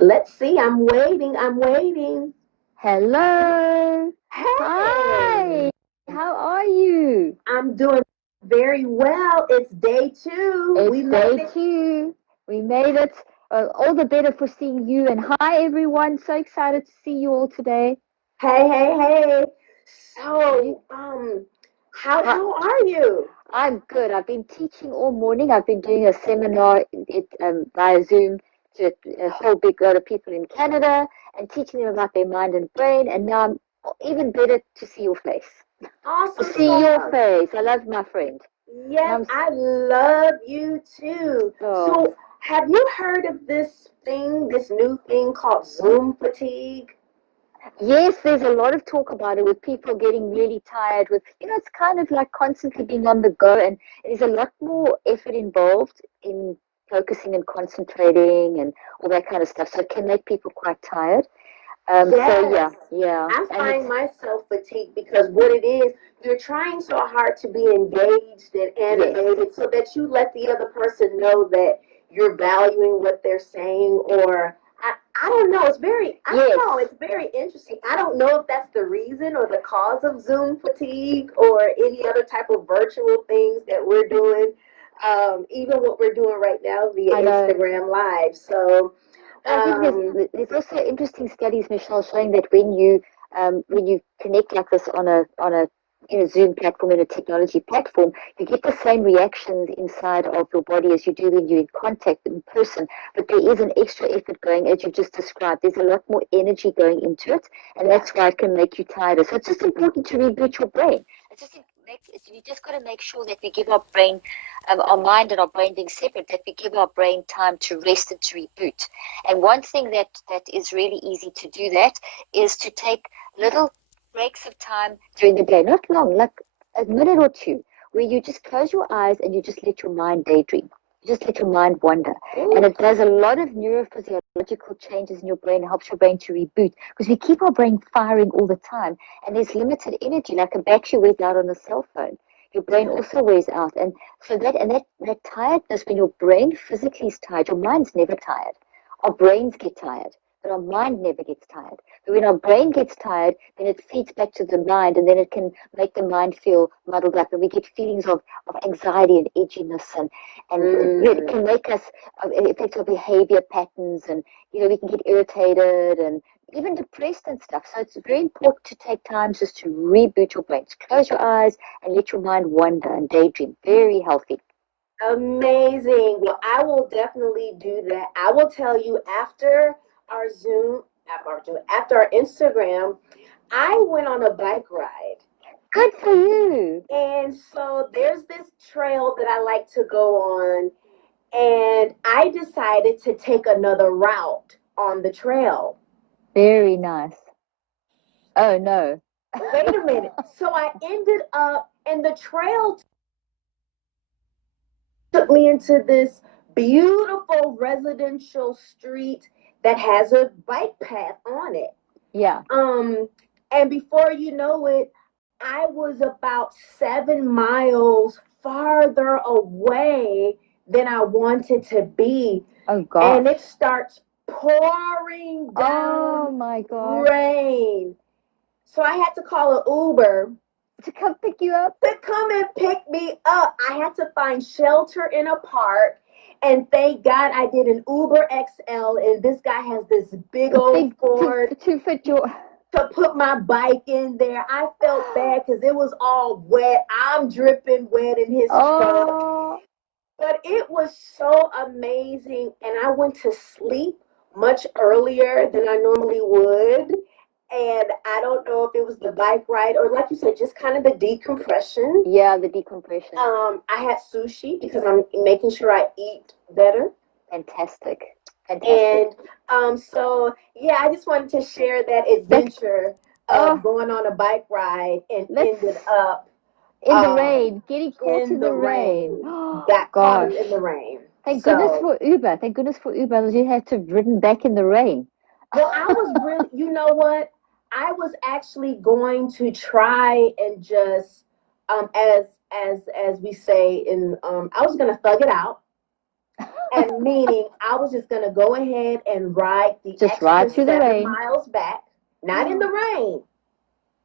Let's see. I'm waiting. I'm waiting. Hello. Hi. Hey, How are you? I'm doing very well. It's day two. It's We made day it. two. We made it. All the better for seeing you. And hi, everyone. So excited to see you all today. Hey, hey, hey. You, So, uh, how are you? I'm good. I've been teaching all morning. I've been doing a seminar via Zoom to a whole big lot of people in Canada and teaching them about their mind and brain. And now I'm even better to see your face. To Awesome see your sauce. face. I love my friend. And Yes, I'm I love you too. so So, have you heard of this new thing called Zoom fatigue? yes, there's a lot of talk about it with people getting really tired with, it's kind of like constantly being on the go, and there's a lot more effort involved in focusing and concentrating and all that kind of stuff. So it can make people quite tired. So Yes. yeah, I and it's find myself fatigued because what it is, you're trying so hard to be engaged and yes, animated so that you let the other person know that you're valuing what they're saying or I don't know. I don't yes. know. It's very interesting. I don't know if that's the reason or the cause of Zoom fatigue or any other type of virtual things that we're doing. Even what we're doing right now via I know. Instagram Live. So, But I think um, there's also interesting studies, Michelle, showing that when you connect like this on a Zoom platform in a technology platform, you get the same reactions inside of your body as you do when you're in contact in person. But there is an extra effort going, as you just described. There's a lot more energy going into it, and yeah. that's why it can make you tired. So it's just important to reboot your brain. It's just you just got to make sure that we give our mind and our brain being separate, that we give our brain time to rest and to reboot. And one thing that is really easy to do that is to take little breaks of time during the day, not long, like a minute or two, where you just close your eyes and you just let your mind daydream. You just let your mind wander. And Ooh. it does a lot of neurophysiological changes in your brain, helps your brain to reboot because we keep our brain firing all the time. And there's limited energy, like a battery wears out on a cell phone. Your brain Yeah. also wears out. And so that tiredness, when your brain physically is tired, your mind's never tired. Our brains get tired, but our mind never gets tired. But when our brain gets tired, then it feeds back to the mind, and then it can make the mind feel muddled up, and we get feelings of anxiety and edginess, and it Mm. can make us it affects our behavior patterns, and we can get irritated and even depressed and stuff. So it's very important to take time just to reboot your brain. Just close your eyes and let your mind wander and daydream. Very healthy. Amazing. Well, I will definitely do that. I will tell you after our after our Instagram, I went on a bike ride. Good for you. And so there's this trail that I like to go on, and I decided to take another route on the trail. Very nice. Oh no. Wait a minute. So I ended up, and the trail took me into this beautiful residential street that has a bike path on it. Yeah. Um, and before you know it, I was about 7 miles farther away than I wanted to be. Oh And gosh. it starts pouring Oh down my gosh. rain. So I had to call an Uber To come pick you up? to come and pick me up. I had to find shelter in a park. And thank God I did an Uber XL. And this guy has this big A old big Ford to fit your to put my bike in there. I felt bad because it was all wet. I'm dripping wet in his truck. Oh, But it was so amazing. And I went to sleep much earlier than I normally would. And I don't know if it was the bike ride or, like you said, just kind of the decompression. yeah, the decompression. I had sushi because I'm making sure I eat better. Fantastic. Fantastic. And so, yeah, I just wanted to share that That's adventure of oh, going on a bike ride and let's ended up in the um, rain, getting caught in in the the rain. rain. Oh Got caught gosh. up in the rain. Thank goodness So, for Uber. Thank goodness for Uber that you had to have ridden back in the rain. well, I was really, you know what? I was actually going to try and just, as we say in, I was gonna thug it out And meaning I was just going to go ahead and ride the Just extra ride through the 7 rain. miles back, not in the rain.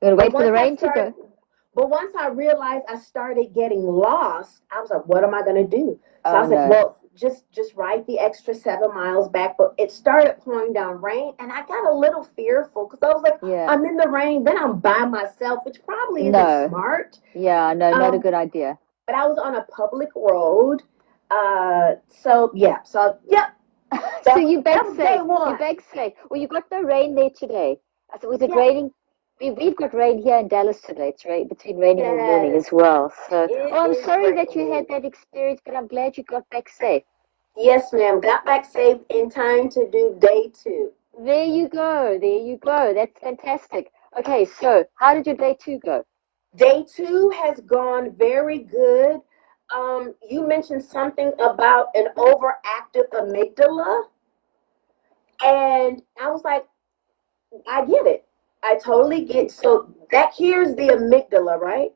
You're gonna But wait for the once I rain to started, go. but once I realized I started getting lost, I was like, what am I going to do? So I Oh was like, no. well, just ride the extra 7 miles back. But it started pouring down rain, and I got a little fearful because I was like, Yeah. I'm in the rain, then I'm by myself, which probably isn't No. smart. Yeah, no, not a Um, good idea. but I was on a public road. So yeah, so yep, So that you back that was day safe. You one. back safe. Well, you got no rain there today. I said, was it Yes, raining? We've got rain here in Dallas today. It's between raining and raining as yes, well. So, it oh, I'm is sorry that you had raining. that experience, but I'm glad you got back safe. Yes, ma'am. Got back safe in time to do day two. There you go. There you go. That's fantastic. Okay, so how did your day two go? Day two has gone very good. You mentioned something about an overactive amygdala, and I was like, I get it. I totally get. So that here's the amygdala, right?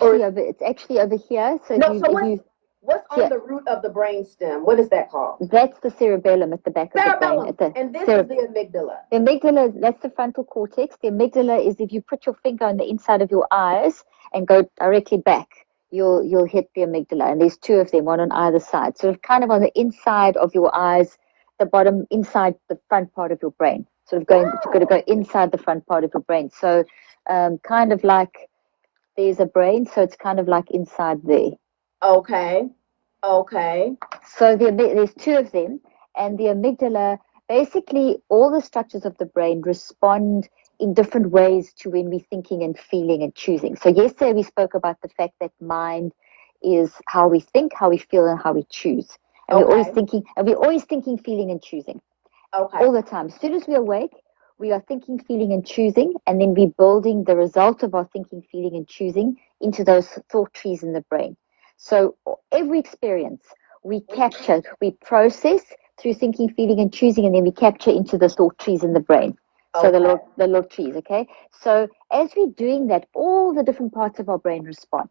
Or It's actually over here. So no? So if what's you what's on here, the root of the brain stem? What is that called? that's the cerebellum at the back of the brain. Cerebellum, At the and this is cere the amygdala. The amygdala, that's the frontal cortex. The amygdala is if you put your finger on the inside of your eyes and go directly back, you'll hit the amygdala. And there's two of them, one on either side. So kind of on the inside of your eyes, the bottom inside the front part of your brain. Sort of going, you've got to go Oh, inside the front part of your brain. So kind of like there's a brain, so it's kind of like inside there. okay, okay, So there's two of them, and the amygdala, basically, all the structures of the brain respond in different ways to when we're thinking and feeling and choosing. So yesterday we spoke about the fact that mind is how we think, how we feel, and how we choose. okay, And we're always thinking, feeling, and choosing okay. all the time. As soon as we awake, we are thinking, feeling, and choosing, and then we're building the result of our thinking, feeling, and choosing into those thought trees in the brain. So every experience we capture, we process through thinking, feeling, and choosing, and then we capture into the thought trees in the brain. So Okay. the little trees, okay? So as we're doing that, all the different parts of our brain respond.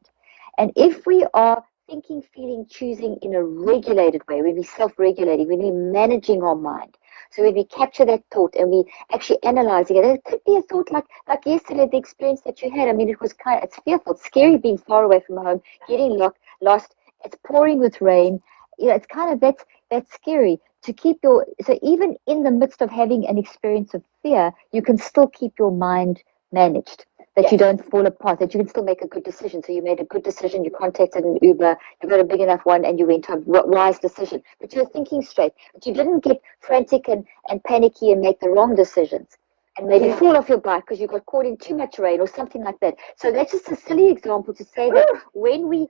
And if we are thinking, feeling, choosing in a regulated way, when we're self-regulating, when we're managing our mind, so when we capture that thought and we actually analyzing it, it could be a thought like yesterday, the experience that you had. I mean, it was it's fearful, it's scary being far away from home, getting lost. It's pouring with rain. It's kind of that's scary to keep your. So even in the midst of having an experience of fear, you can still keep your mind managed. That you Yes. don't fall apart, that you can still make a good decision. So you made a good decision, you contacted an Uber, you got a big enough one, and you went home. Wise decision. But you're thinking straight. But you didn't get frantic and panicky and make the wrong decisions and maybe Yeah. fall off your bike because you got caught in too much rain or something like that. So that's just a silly example to say that Woo. when we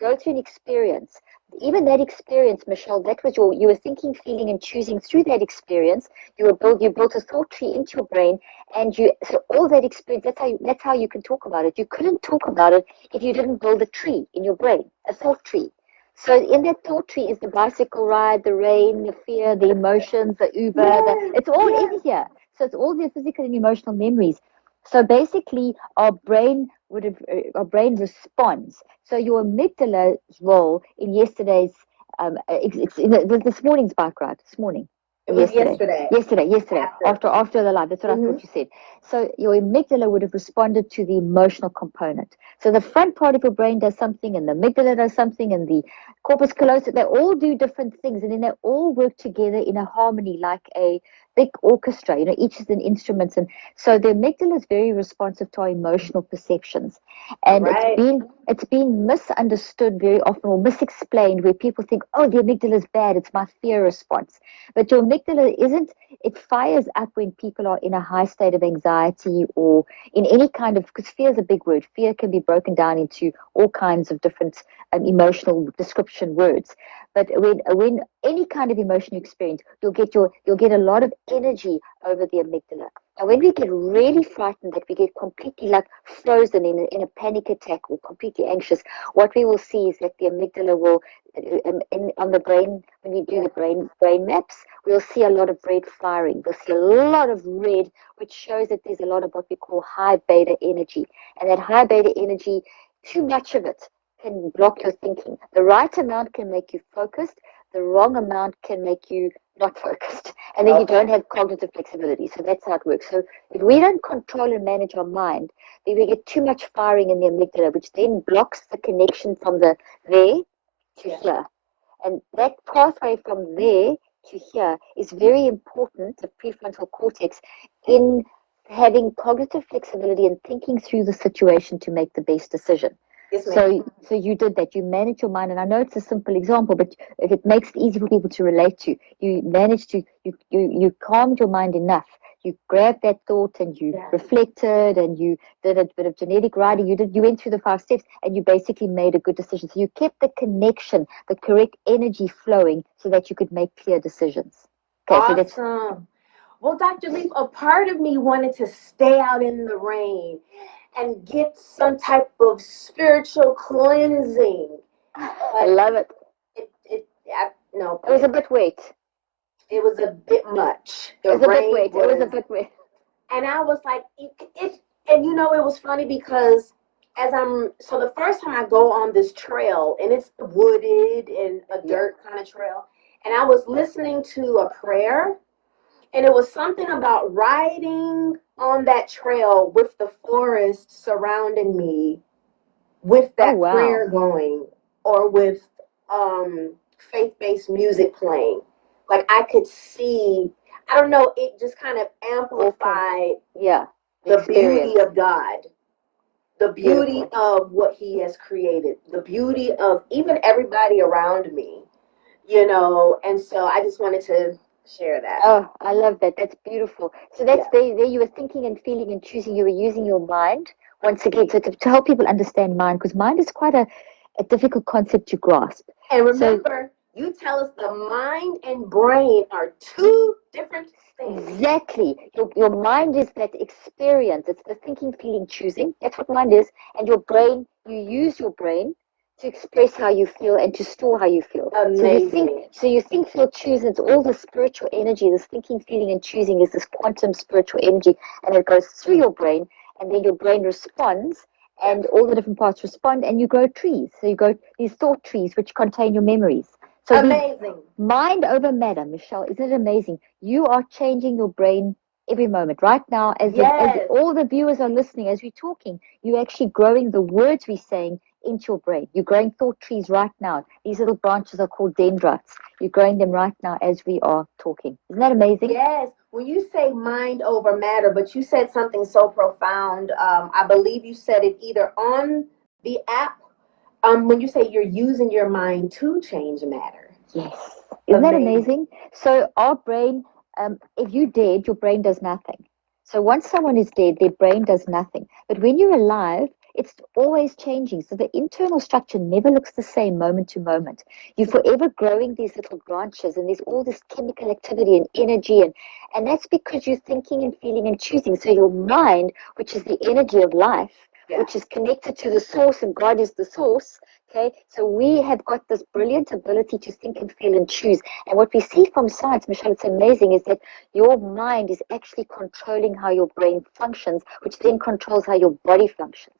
go through an experience, even that experience, Michelle, that was you were thinking, feeling, and choosing through that experience. You built a thought tree into your brain, and so all that experience. That's how you can talk about it. You couldn't talk about it if you didn't build a tree in your brain, a thought tree. So in that thought tree is the bicycle ride, the rain, the fear, the emotions, the Uber, Yeah. it's all Yeah. in here. So it's all the physical and emotional memories. So basically, our brain responds. So your amygdala's role in yesterday's, this morning's bike ride, this morning It or was yesterday, yesterday yesterday, after. after the live. That's what I Hmm. thought you said. So your amygdala would have responded to the emotional component. So the front part of your brain does something, and the amygdala does something, and the corpus callosum. They all do different things, and then they all work together in a harmony, like a big orchestra. Each is an instrument, and so the amygdala is very responsive to our emotional perceptions, All and it's right. been it's been misunderstood very often or misexplained, where people think, oh, the amygdala is bad, it's my fear response. But your amygdala isn't. It fires up when people are in a high state of anxiety or in any kind of, because fear is a big word. Fear can be broken down into all kinds of different emotional description words. But when any kind of emotion you experience, you'll get a lot of energy over the amygdala. And when we get really frightened, that we get completely like frozen in a panic attack or completely anxious, what we will see is that the amygdala will, on the brain, when we do Yeah. the brain maps, we'll see a lot of red firing. We'll see a lot of red, which shows that there's a lot of what we call high beta energy. And that high beta energy, too much of it can block your thinking. The right amount can make you focused. the wrong amount can make you not focused, and then you don't have cognitive flexibility. So that's how it works. So if we don't control and manage our mind, then we get too much firing in the amygdala, which then blocks the connection from the there to here. And that pathway from there to here is very important, the prefrontal cortex, in having cognitive flexibility and thinking through the situation to make the best decision. Yes, so you did that. You manage your mind, and I know it's a simple example, but it makes it easy for people to relate to. You managed to you calmed your mind enough. You grabbed that thought and you reflected, and you did a bit of genetic writing. You went through the 5 steps, and you basically made a good decision. So you kept the connection, the correct energy flowing, so that you could make clear decisions. Okay, awesome. So well, Dr. Leaf, a part of me wanted to stay out in the rain and get some type of spiritual cleansing. I love it. No, it was a bit wet. It was a bit much. It was a bit wet. And I was like, and you know, it was funny because so the first time I go on this trail, and it's wooded and a dirt kind of trail, and I was listening to a prayer, and it was something about riding on that trail with the forest surrounding me, with that prayer going, or with faith-based music playing. Like I could see, I don't know, it just kind of amplified the beauty of God, the beauty of what He has created, the beauty of even everybody around me, you know. And so I just wanted to share that. Oh, I love that. That's beautiful. So that's there you were thinking and feeling and choosing. You were using your mind once again. So to help people understand mind, because mind is quite a difficult concept to grasp. And remember, you tell us the mind and brain are two different things. Exactly. Your mind is that experience. It's the thinking, feeling, choosing. That's what mind is. And your brain, you use your brain to express how you feel and to store how you feel. Amazing. So you think, feel, choose. It's all the spiritual energy. This thinking, feeling, and choosing is this quantum spiritual energy, and it goes through your brain, and then your brain responds, and all the different parts respond, and you grow trees. So you grow these thought trees which contain your memories. So amazing. Mind over matter, Michelle. Isn't it amazing? You are changing your brain every moment. Right now, as all the viewers are listening, as we're talking, you're actually growing the words we're saying into your brain. You're growing thought trees right now. These little branches are called dendrites. You're growing them right now as we are talking. Isn't that amazing? Yes. When you say mind over matter, but you said something so profound. I believe you said it either on the app, when you say you're using your mind to change matter. Yes. Isn't that amazing? So our brain, if you're dead, your brain does nothing. So once someone is dead, their brain does nothing. But when you're alive, it's always changing. So the internal structure never looks the same moment to moment. You're forever growing these little branches, and there's all this chemical activity and energy, and that's because you're thinking and feeling and choosing. So your mind, which is the energy of life, which is connected to the source, and God is the source. Okay, so we have got this brilliant ability to think and feel and choose. And what we see from science, Michelle, it's amazing, is that your mind is actually controlling how your brain functions, which then controls how your body functions.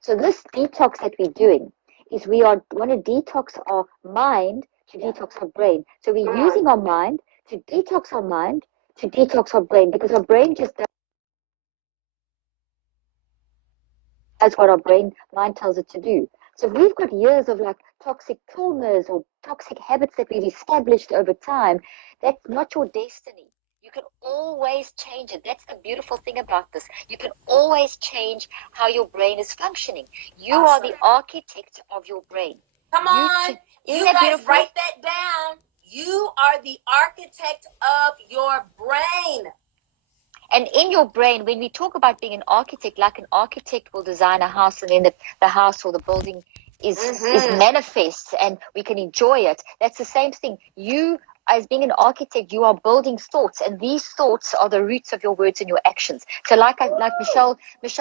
So this detox that we're doing is we want to detox our mind to detox our brain. So we're using our mind to detox our mind to detox our brain, because our brain just does what our mind tells it to do. So we've got years of like toxic traumas or toxic habits that we've established over time. That's not your destiny. You can always change it. That's the beautiful thing about this. You can always change how your brain is functioning. You are the architect of your brain. Come on. You guys beautiful? Write that down. You are the architect of your brain. And in your brain, when we talk about being an architect, like an architect will design a house, and then the house or the building is manifest and we can enjoy it. That's the same thing. You, as being an architect, you are building thoughts, and these thoughts are the roots of your words and your actions. So like Michelle,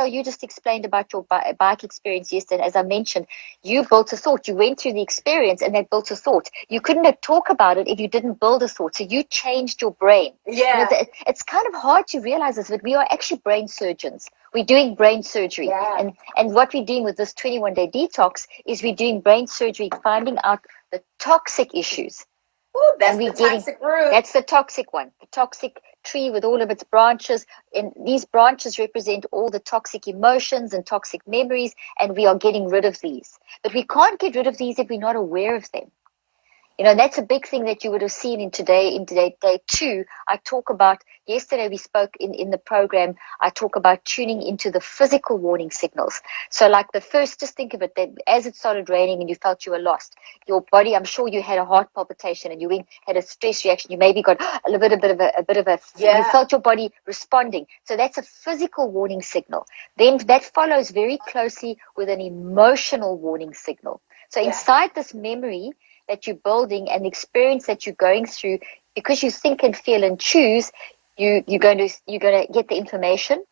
you just explained about your bike experience yesterday. As I mentioned, you built a thought. You went through the experience and that built a thought. You couldn't talk about it if you didn't build a thought. So you changed your brain. Yeah. It's kind of hard to realize this, but we are actually brain surgeons. We're doing brain surgery. Yeah. And what we're doing with this 21-day detox is we're doing brain surgery, finding out the toxic issues Ooh, that's And the we're getting, toxic root. that's the toxic one, the toxic tree with all of its branches. And these branches represent all the toxic emotions and toxic memories, and we are getting rid of these. But we can't get rid of these if we're not aware of them. You know, that's a big thing that you would have seen in day two. I talk about, yesterday we spoke in the program, I talk about tuning into the physical warning signals. So like the first, just think of it, that as it started raining and you felt you were lost, your body, I'm sure you had a heart palpitation and you had a stress reaction. You maybe got you Yeah. felt your body responding. So that's a physical warning signal. Then that follows very closely with an emotional warning signal. So Yeah. inside this memory that you're building and the experience that you're going through, because you think and feel and choose, you're going to get the information.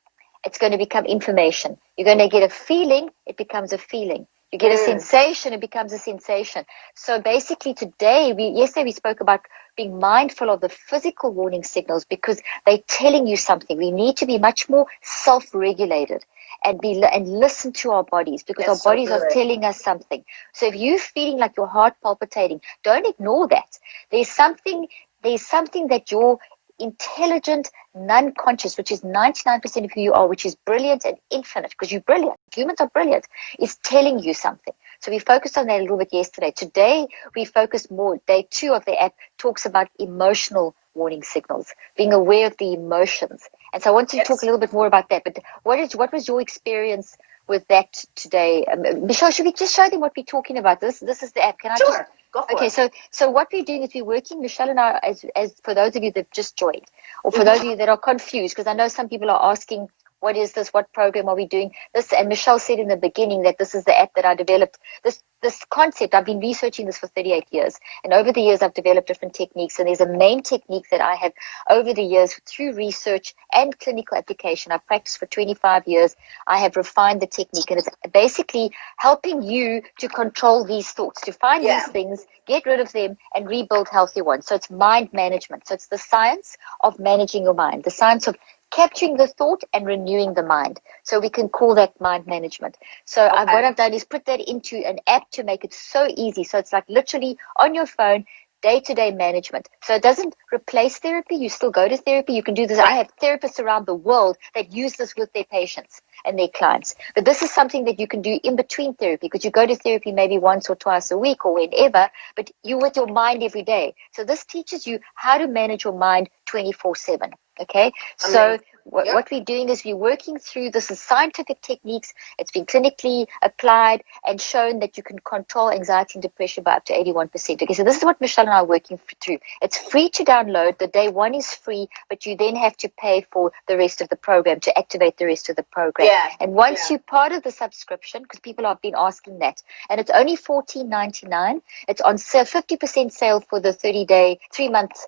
It's going to become information. You're going to get a feeling. It becomes a feeling. You get a sensation. It becomes a sensation. So basically, yesterday we spoke about being mindful of the physical warning signals because they're telling you something. We need to be much more self-regulated and listen to our bodies because That's our so bodies are good. telling us something. So if you're feeling like your heart palpitating, don't ignore that. There's something that your intelligent, non-conscious, which is 99% of who you are, which is brilliant and infinite, because you're brilliant. Humans are brilliant, is telling you something. So we focused on that a little bit yesterday. Today, we focus more. Day 2 of the app talks about emotional warning signals, being aware of the emotions. And so I want to talk a little bit more about that. But what was your experience with that today? Michelle, should we just show them what we're talking about? This is the app. Can I just... Go for Okay, it. so what we're doing is we're working, Michelle and I, as for those of you that just joined, or for those of you that are confused, because I know some people are asking, what is this? What program are we doing? This, and Michelle said in the beginning that this is the app that I developed. This concept, I've been researching this for 38 years. And over the years, I've developed different techniques. And there's a main technique that I have over the years through research and clinical application. I've practiced for 25 years. I have refined the technique. And it's basically helping you to control these thoughts, to find these things, get rid of them, and rebuild healthy ones. So it's mind management. So it's the science of managing your mind, the science of capturing the thought and renewing the mind. So we can call that mind management. So what I've done is put that into an app to make it so easy. So it's like literally on your phone, day-to-day management. So it doesn't replace therapy. You still go to therapy. You can do this. I have therapists around the world that use this with their patients and their clients. But this is something that you can do in between therapy, because you go to therapy maybe once or twice a week or whenever, but you're with your mind every day. So this teaches you how to manage your mind 24/7. Okay, so what we're doing is we're working through, this is scientific techniques. It's been clinically applied and shown that you can control anxiety and depression by up to 81%. Okay, so this is what Michelle and I are working through. It's free to download. The day 1 is free, but you then have to pay for the rest of the program to activate the rest of the program. And once you're part of the subscription, because people have been asking that, and it's only $14.99. It's on sale, 50% sale for the 30-day, 3 months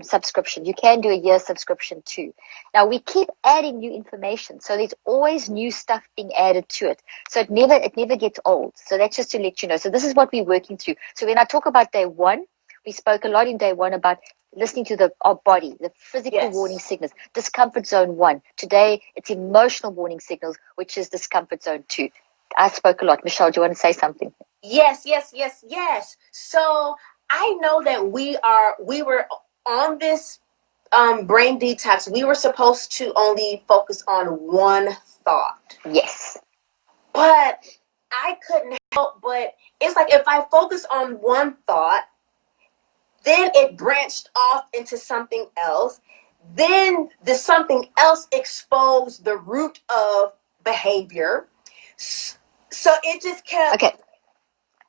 subscription. You can do a year subscription too. Now we keep adding new information, so there's always new stuff being added to it. So it never gets old. So that's just to let you know. So this is what we're working through. So when I talk about day 1, we spoke a lot in day 1 about listening to our body, the physical warning signals, discomfort zone 1. Today it's emotional warning signals, which is discomfort zone 2. I spoke a lot. Michelle, do you want to say something? Yes. So I know that we were on this brain detox. We were supposed to only focus on one thought. Yes. But I couldn't help but, it's like if I focus on one thought, then it branched off into something else. Then the something else exposed the root of behavior. So it just kept... Okay.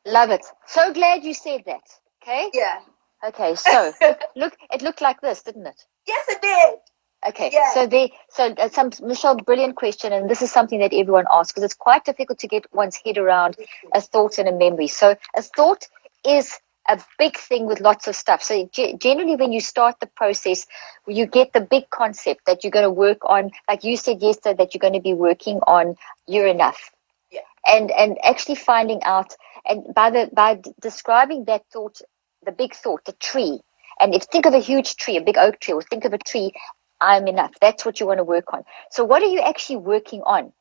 Love it. So glad you said that. Okay? Yeah. Okay, so it looked like this, didn't it? Yes, it did. Okay, so Michelle, brilliant question, and this is something that everyone asks, because it's quite difficult to get one's head around a thought and a memory. So a thought is a big thing with lots of stuff. So generally when you start the process, you get the big concept that you're going to work on, like you said yesterday, that you're going to be working on you're enough. Yeah. And actually finding out, and by describing that thought, the big thought, the tree, and if think of a huge tree, a big oak tree, or think of a tree, I'm enough. That's what you want to work on. So what are you actually working on?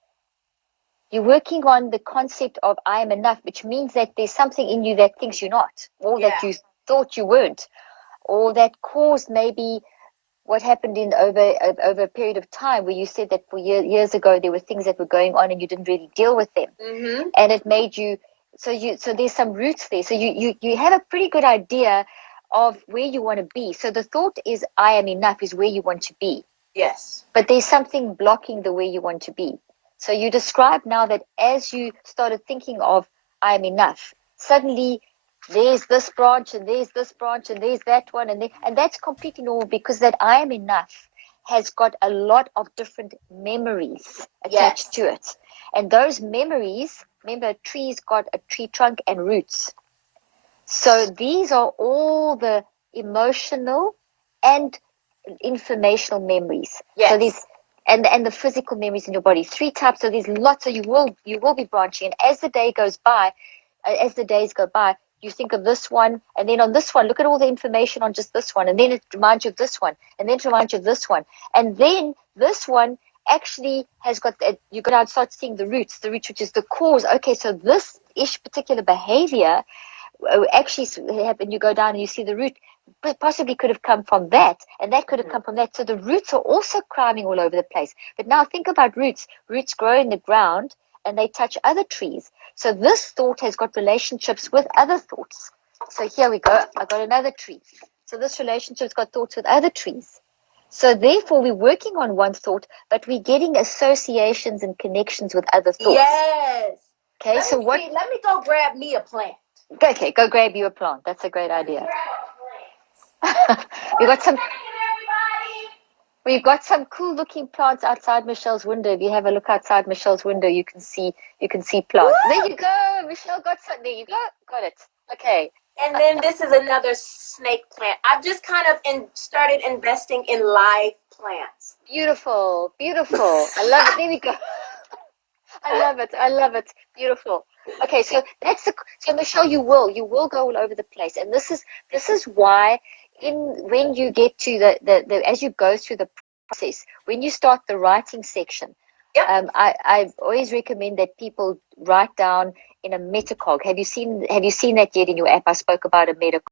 You're working on the concept of I am enough, which means that there's something in you that thinks you're not, or that you thought you weren't. or that caused maybe what happened in over a period of time, where you said that for years ago there were things that were going on and you didn't really deal with them, and it made you so there's some roots there. So you have a pretty good idea of where you want to be. So the thought is, I am enough, is where you want to be. Yes. But there's something blocking the way you want to be. So you describe now that as you started thinking of I am enough, suddenly there's this branch and there's this branch and there's that one, and that's completely normal, because that I am enough has got a lot of different memories attached to it. And those memories, remember, a tree's got a tree trunk and roots. So these are all the emotional and informational memories. Yes. So these and the physical memories in your body. 3 types. So there's lots. So you will be branching. And as the day goes by, as the days go by, you think of this one, and then on this one, look at all the information on just this one, and then it reminds you of this one, and then it reminds you of this one, and then this one actually has got that. You got to start seeing the roots, which is the cause. Okay, so this particular behavior actually happen. You go down and you see the root, but possibly could have come from that, and that could have come from that. So the roots are also climbing all over the place. But now think about roots. Roots grow in the ground and they touch other trees. So this thought has got relationships with other thoughts. So here we go. I got another tree. So this relationship's got thoughts with other trees. So therefore we're working on one thought, but we're getting associations and connections with other thoughts. Yes. Okay, so what? Let me go grab me a plant. Okay, go grab you a plant. That's a great idea. We've got some cool looking plants outside Michelle's window. If you have a look outside Michelle's window, you can see plants. Woo! There you go. Michelle got some. There you go. Got it. Okay. And then this is another snake plant. I've just kind of started investing in live plants. Beautiful. I love it. There we go. I love it. Beautiful. Okay, so so Michelle, you will go all over the place, and this is why when you get to the as you go through the process, when you start the writing section, I always recommend that people write down in a metacog. Have you seen that yet in your app? I spoke about a metacog.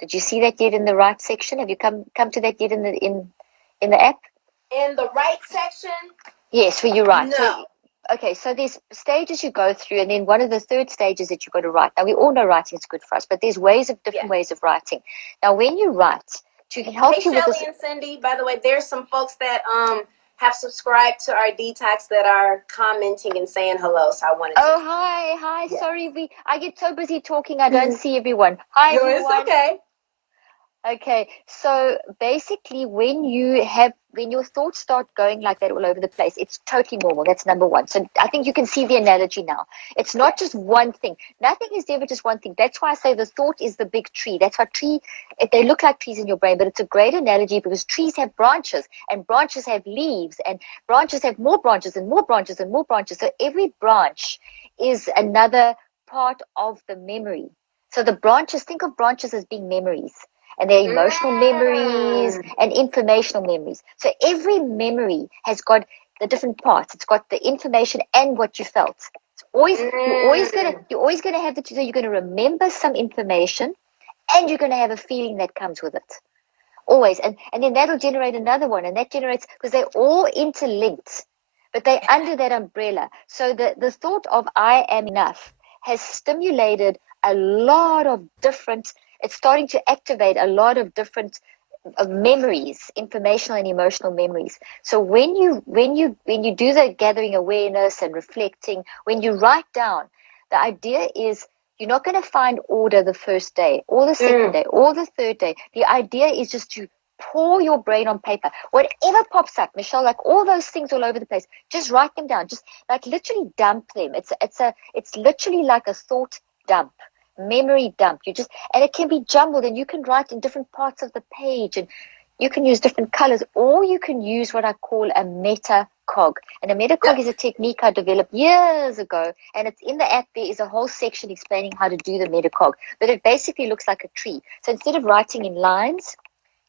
Did you see that yet in the write section? Have you come to that yet in the app? In the write section? Yes, where you write. No. Okay, so there's stages you go through, and then one of the third stages that you've got to write. Now, we all know writing is good for us, but there's different ways of writing. Now, when you write, to help you with this... Hey, Shelly and Cindy, by the way, there's some folks that have subscribed to our Detox that are commenting and saying hello, so I wanted to... Oh, hi. Yeah. Sorry, I get so busy talking, I don't see everyone. Hi, everyone. It's okay. Okay, so basically when your thoughts start going like that all over the place, it's totally normal. That's number one. So I think you can see the analogy now. It's not just one thing. Nothing is ever just one thing. That's why I say the thought is the big tree. That's why they look like trees in your brain, but it's a great analogy because trees have branches, and branches have leaves, and branches have more branches and more branches and more branches. So every branch is another part of the memory. So the branches, think of branches as being memories. And they're emotional memories and informational memories. So every memory has got the different parts. It's got the information and what you felt. It's you're always gonna have the two. So you're gonna remember some information, and you're gonna have a feeling that comes with it. Always, and then that'll generate another one, and that generates, because they're all interlinked, but they're under that umbrella. So the thought of I am enough has stimulated a lot of different. It's starting to activate a lot of different memories, informational and emotional memories. So when you do the gathering awareness and reflecting, when you write down, the idea is you're not going to find order the first day or the second day or the third day. The idea is just to pour your brain on paper. Whatever pops up, Michelle, like all those things all over the place, just write them down. Just like literally dump them. It's literally like a thought dump. Memory dump. And it can be jumbled, and you can write in different parts of the page, and you can use different colors, or you can use what I call a metacog. And a metacog is a technique I developed years ago, and it's in the app. There is a whole section explaining how to do the metacog, but it basically looks like a tree. So instead of writing in lines,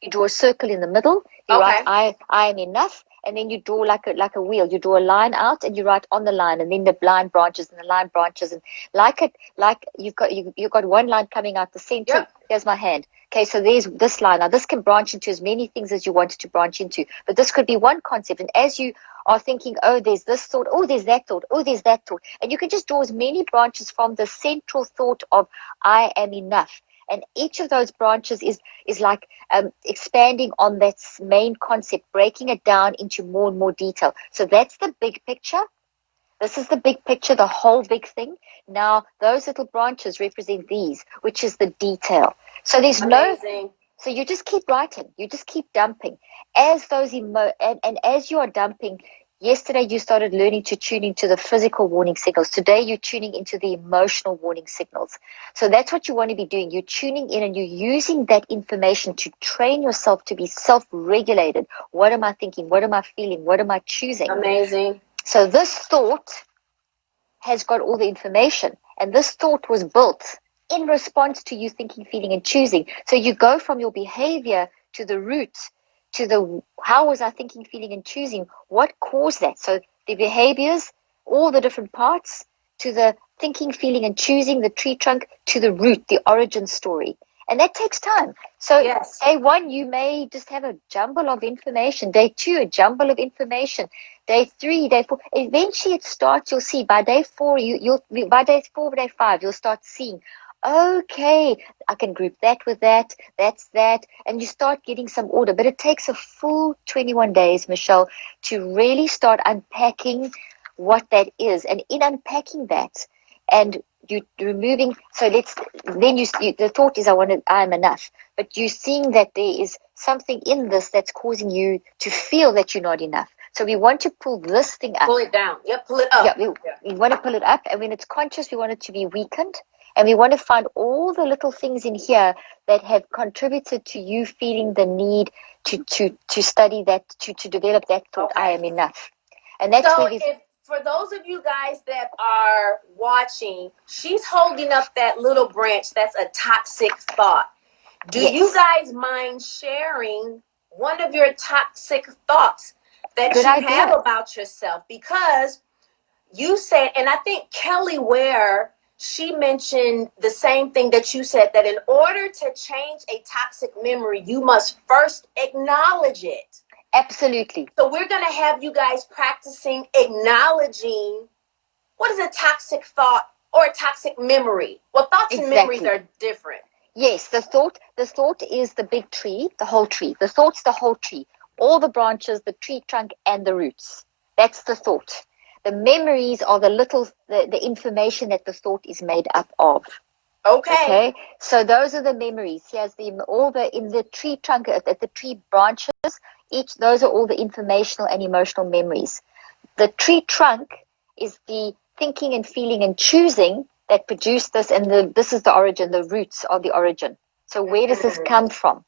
you draw a circle in the middle. You write I am enough. And then you draw like a wheel. You draw a line out, and you write on the line, and then the line branches, and the line branches, and like you've got one line coming out the center. Here's my hand. Okay, so there's this line. Now, this can branch into as many things as you want it to branch into, but this could be one concept. And as you are thinking, oh, there's this thought, oh, there's that thought, oh, there's that thought, and you can just draw as many branches from the central thought of I am enough. And each of those branches is like expanding on that main concept, breaking it down into more and more detail. So that's the big picture. This is the big picture, the whole big thing. Now, those little branches represent these, which is the detail. So there's Amazing. So you just keep writing. You just keep dumping. As those and as you are dumping, yesterday you started learning to tune into the physical warning signals. Today you're tuning into the emotional warning signals. So that's what you want to be doing. You're tuning in and you're using that information to train yourself to be self-regulated. What am I thinking? What am I feeling? What am I choosing? Amazing. So this thought has got all the information, and this thought was built in response to you thinking, feeling, and choosing. So you go from your behavior to the root, to the how was I thinking, feeling, and choosing? What caused that? So the behaviors, all the different parts, to the thinking, feeling, and choosing, the tree trunk, to the root, the origin story. And that takes time. So Yes. day one, you may just have a jumble of information. Day two, a jumble of information. Day 3, day 4. Eventually, it starts. You'll see by day 4. By day 4, day 5, you'll start seeing. Okay, I can group that with that. That's that, and you start getting some order. But it takes a full 21 days, Michelle, to really start unpacking what that is. And in unpacking that, and you removing. So the thought is, I am enough. But you're seeing that there is something in this that's causing you to feel that you're not enough. So we want to pull this thing up. Pull it down. Yep, pull it up. Yeah, we want to pull it up. And when it's conscious, we want it to be weakened. And we want to find all the little things in here that have contributed to you feeling the need to study that, to develop that thought, okay. I am enough. And that's so really... for those of you guys that are watching, she's holding up that little branch that's a toxic thought. Do yes. you guys mind sharing one of your toxic thoughts that Good you idea. have about yourself? Because you said, and I think Kelly Ware, she mentioned the same thing that you said, that in order to change a toxic memory, you must first acknowledge it. Absolutely. So we're going to have you guys practicing acknowledging what is a toxic thought or a toxic memory. Well, thoughts and memories are different. Yes, the thought is the big tree, the whole tree. The thought's the whole tree. All the branches, the tree trunk, and the roots. That's the thought. The memories are the information that the thought is made up of. Okay. So those are the memories. Here's in the tree trunk, at the tree branches, those are all the informational and emotional memories. The tree trunk is the thinking and feeling and choosing that produced this, and this is the origin, the roots are the origin. So where does this come from?